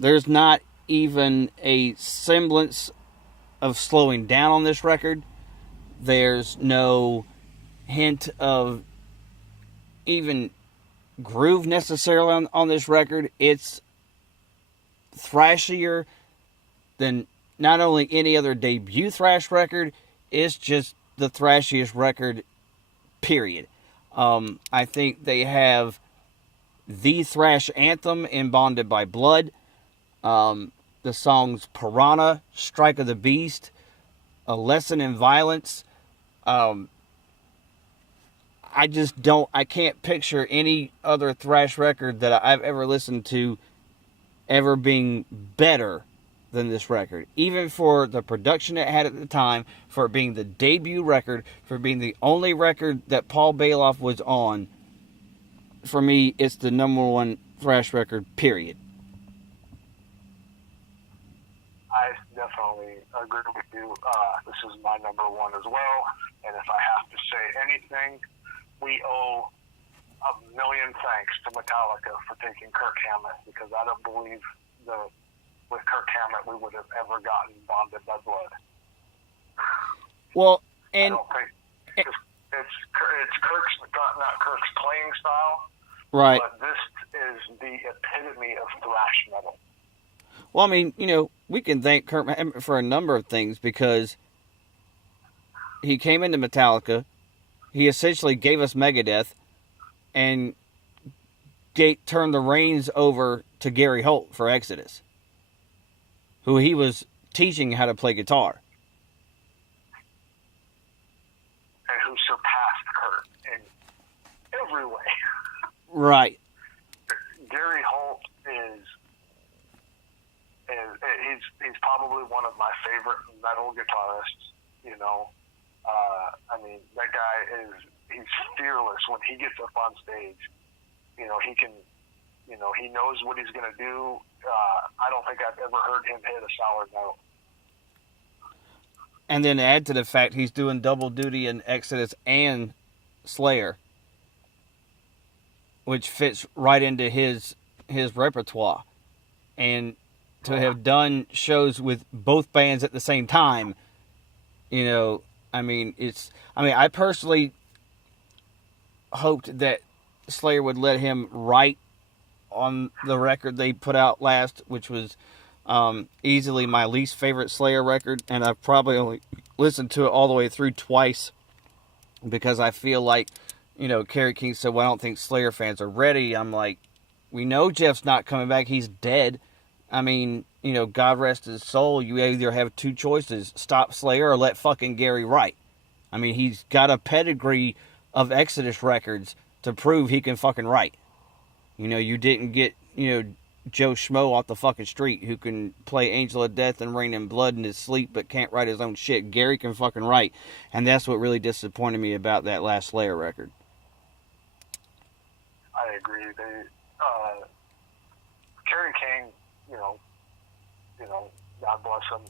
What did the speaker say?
There's not even a semblance of slowing down on this record. There's no hint of even groove necessarily on this record. It's thrashier than not only any other debut thrash record, it's just the thrashiest record, period. I think they have the thrash anthem in Bonded by Blood. The songs Piranha, Strike of the Beast, A Lesson in Violence. Um, I can't picture any other thrash record that I've ever listened to ever being better than this record. Even for the production it had at the time, for it being the debut record, for being the only record that Paul Bailoff was on, for me, it's the number one thrash record, period. I definitely agree with you. This is my number one as well. And if I have to say anything, we owe a million thanks to Metallica for taking Kirk Hammett, because I don't believe with Kirk Hammett we would have ever gotten Bonded by Blood. Well, I don't think it's Kirk's not Kirk's playing style, right? But this is the epitome of thrash metal. Well, I mean, we can thank Kirk Hammett for a number of things, because he came into Metallica, he essentially gave us Megadeth, and turned the reins over to Gary Holt for Exodus, who he was teaching how to play guitar. And who surpassed Kurt in every way. Right. Gary Holt is he's probably one of my favorite metal guitarists. I mean, that guy he's fearless when he gets up on stage. He can, he knows what he's going to do. I don't think I've ever heard him hit a sour note. And then add to the fact he's doing double duty in Exodus and Slayer, which fits right into his repertoire. And to have done shows with both bands at the same time, I personally hoped that Slayer would let him write on the record they put out last, which was easily my least favorite Slayer record, and I've probably only listened to it all the way through twice, because I feel like, Kerry King said, well, I don't think Slayer fans are ready. I'm like, we know Jeff's not coming back. He's dead. I mean, God rest his soul. You either have two choices: stop Slayer or let fucking Gary write. I mean, he's got a pedigree of Exodus records to prove he can fucking write. You didn't get, Joe Schmo off the fucking street who can play Angel of Death and Rain in Blood in his sleep but can't write his own shit. Gary can fucking write. And that's what really disappointed me about that last Slayer record. I agree. Kerry King, God bless him.